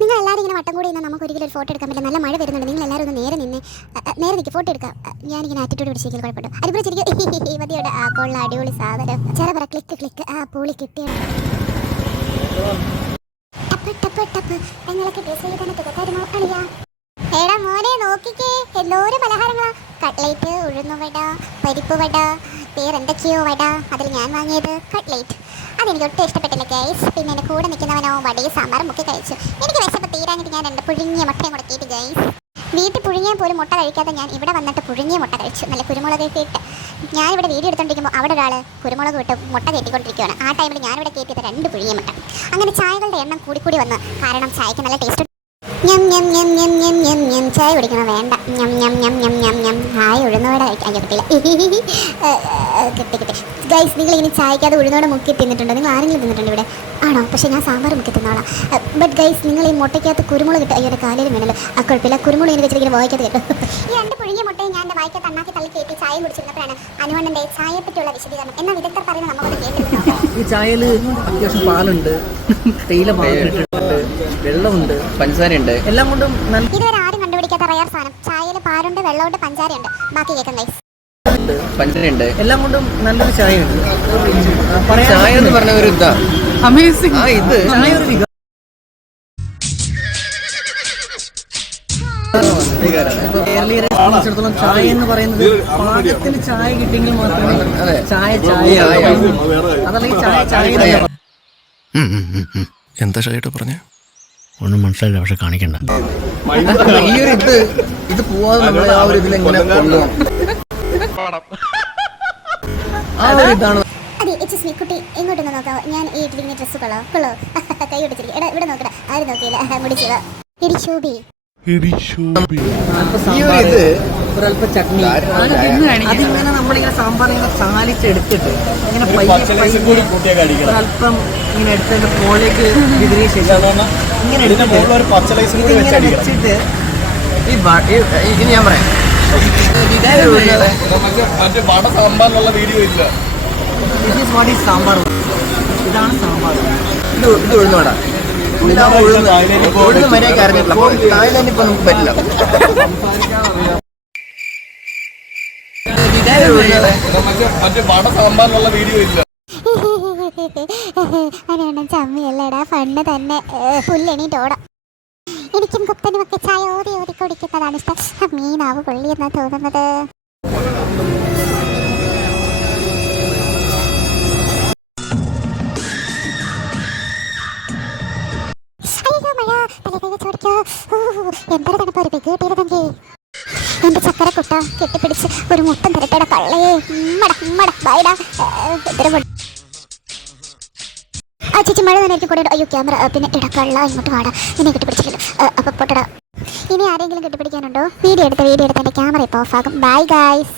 നിങ്ങൾ എല്ലാവരും ഇങ്ങനെ വട്ടം കൂടി നമുക്ക് ഒരിക്കലും ഒരു ഫോട്ടോ എടുക്കാൻ പറ്റില്ല. നല്ല മഴ വരുന്നുണ്ട്. നിങ്ങൾ എല്ലാവരും ഒന്ന് നേരെ നിൽക്കി ഫോട്ടോ എടുക്കാം. ഞാനിങ്ങനെ ആറ്റിറ്റ്യൂഡ് പിടിച്ചെങ്കിൽ കുഴപ്പമുണ്ട്. അടിപൊളി ശരിക്കും മതിയോടെ ആ കൊള്ള അടിപൊളി സാധനം. ചില പറ ക്ലിക്ക് ആ പൂളി കിട്ടിയ എടാ മോനെ നോക്കിക്കേ, എന്തോരം പലഹാരങ്ങളാ. കട്ട്ലേറ്റ്, ഉഴുന്നുവട, പരിപ്പ് വട, വേറെന്തൊക്കെയോ വട. അതിൽ ഞാൻ വാങ്ങിയത് കട്ട്ലേറ്റ്. അതെനിക്ക് ഒട്ടും ഇഷ്ടപ്പെട്ടില്ല ഗൈസ്. പിന്നെ എൻ്റെ കൂടെ നിൽക്കുന്നവനോ വടയും സാമ്പാറും ഒക്കെ കഴിച്ചു. എനിക്ക് വിശപ്പ് തീരാനിട്ട് ഞാൻ 2 പുഴുങ്ങിയ മുട്ടയും കൂടെ കേട്ട് ഗൈസ്. വീട്ടിൽ പുഴുങ്ങിയാൽ പോലും മുട്ട കഴിക്കാതെ ഞാൻ ഇവിടെ വന്നിട്ട് പുഴുങ്ങിയ മുട്ട കഴിച്ചു. നല്ല കുരുമുളകൊക്കെ ഇട്ട്. ഞാനിവിടെ വീഡിയോ എടുത്തോണ്ടിരിക്കുമ്പോൾ അവിടെ ഒരാൾ കുരുമുളക് ഇട്ട് മുട്ട കയറ്റിക്കൊണ്ടിരിക്കുകയാണ്. ആ ടൈമിൽ ഞാനിവിടെ കയറ്റിയത് 2 പുഴുങ്ങിയ മുട്ട. അങ്ങനെ ചായകളുടെ എണ്ണം കൂടി വന്ന്. കാരണം ചായക്ക് നല്ല ടേസ്റ്റ്. ചായ കുടിക്കണം വേണ്ട. ഹായ് ഉഴുന്നോടെ കഴിക്കാൻ കിട്ടില്ല. കിട്ടി ഗൈസ്. നിങ്ങൾ ഇനി ചായക്കാതെ ഉഴുന്നോടെ മുക്കി തിന്നിട്ടുണ്ടോ? നിങ്ങൾ ആരെങ്കിലും തിന്നിട്ടുണ്ടോ ഇവിടെ? ആണോ? പക്ഷേ ഞാൻ സാമ്പാർ മുക്കി തിന്നോളാം. ബട്ട് ഗൈസ്, നിങ്ങൾ ഈ മുട്ടയ്ക്കകത്ത് കുരുമുളക് ഇട്ട് അയ്യോ കാലിലും വേണമല്ലോ. ആ കുഴപ്പമില്ല, കുരുമുളക് എനിക്ക് വെച്ചിരിക്കുന്ന വായിക്കത്ത് കേട്ടോ. ഈ 2 പുഴുങ്ങിയ മുട്ടയും ഞാൻ എൻ്റെ വായിക്കത്ത് അണ്ണാക്കി തള്ളി കയറ്റി ചായ കുടിച്ചിരുന്നപ്പോഴാണ് അനുവണ്ണൻ്റെ ചായയെ പറ്റിയുള്ള വിശദീകരണം എന്ന വിദഗ്ധർ പറയുന്നത് നമുക്കത് കേട്ടിരുന്നു. ഈ ചായയിൽ അത്യാവശ്യം പാലുണ്ട്, തേയില പാലുണ്ട്, വെള്ളമുണ്ട്, പഞ്ചസാരയുണ്ട്, എല്ലാം കൊണ്ടും ഇതുവരെ ആരും കണ്ടുപിടിക്കാത്ത റയർ സാധനം. ചായയിൽ പാലുണ്ട്, വെള്ളമുണ്ട്, പഞ്ചാരയുണ്ട്. ബാക്കി കേൾക്കാം ഗൈസ്. പഞ്ചസാരയുണ്ട്, എല്ലാം കൊണ്ടും നല്ലൊരു ചായയുണ്ട്. ചായ എന്ന് പറഞ്ഞ ഒരു ഇതാ അമേസിംഗ്. ഇത് ചായ ഒരു കേരളീയരെ സംബന്ധിച്ചിടത്തോളം ചായ എന്ന് പറയുന്നത് പാകത്തിന് ചായ കിട്ടിയെങ്കിൽ മാത്രമേ ചായ അതല്ലെങ്കിൽ ചായ എന്താ ഷൈട്ട് പറഞ്ഞേ? ഒന്നും മനസ്സിലായില്ല, പക്ഷെ കാണിക്കണ്ട. ഈ ഒരു ഇത് പോവാതെ നമ്മളെ ആ ഒരു ഇതിലെങ്ങനെ കൊണ്ടുപോകണം. ആ ഒരു ഇതാണ്. അതെ കുട്ടി എങ്ങോട്ടൊന്ന് നോക്കാവോ? ഞാൻ ഈ ഇട്ടിരിക്കുന്ന ഡ്രസ്സ് കൊള്ളോ കൈ ഒടിച്ചിരിക്കും. എടാ ഇവിടെ നോക്കടാ, ആരും നോക്കിയില്ല. മുടിച്ചത് ഒരല്പ ചട്നി അതിങ്ങനെ നമ്മളിങ്ങനെ സാമ്പാർ ഇങ്ങനെ ചാലിച്ചെടുത്തിട്ട് ഇങ്ങനെ ഒരല്പം ഇങ്ങനെ എടുത്തിട്ട് മോളിലേക്ക് വിതറിയ ശേഷം ഇങ്ങനെ വെച്ചിട്ട് ഇനി ഞാൻ പറയാം. സാമ്പാർ ഇതാണ് സാമ്പാർ. ഇത് ഉഴുന്നുവട. ഉഴുന്ന് മര്യാദയ്ക്ക് അറിഞ്ഞിട്ടില്ല. അപ്പോൾ തായ്ലാൻഡ് ഇപ്പൊ നമുക്ക് പറ്റില്ല. ചമ്മിയല്ലടാ ഫണ്ണ് തന്നെ. പുല്ലെണീട്ടോടാം. എനിക്കും കുത്തനും ഒക്കെ ചായ ഓതി കുടിക്കുന്നതാണ് ഇഷ്ടം. മീനാവ് കൊള്ളി എന്നാ തോന്നുന്നത്. എന്തൊരു തണുപ്പ് ഒരു പെഗ് കിട്ടിയിരുന്നെങ്കിൽ. എന്റെ ചക്കരക്കുട്ട കെട്ടിപ്പിടിച്ച് ഒരു മുട്ടം തരട്ടയുടെ കള്ളയെ ആ ചേച്ചി മഴ തന്നെ കൂടെ. അയ്യോ ക്യാമറ. പിന്നെ ഇടക്കള്ള ഇങ്ങോട്ട് വാടാ. എന്നെ കെട്ടിപ്പിടിച്ചില്ല. അപ്പൊ പൊട്ടടാ. ഇനി ആരെങ്കിലും കെട്ടിപ്പിടിക്കാനുണ്ടോ? വീഡിയോ എടുത്ത് എന്റെ ക്യാമറ ഇപ്പോൾ ഓഫ് ആകും. Bye guys.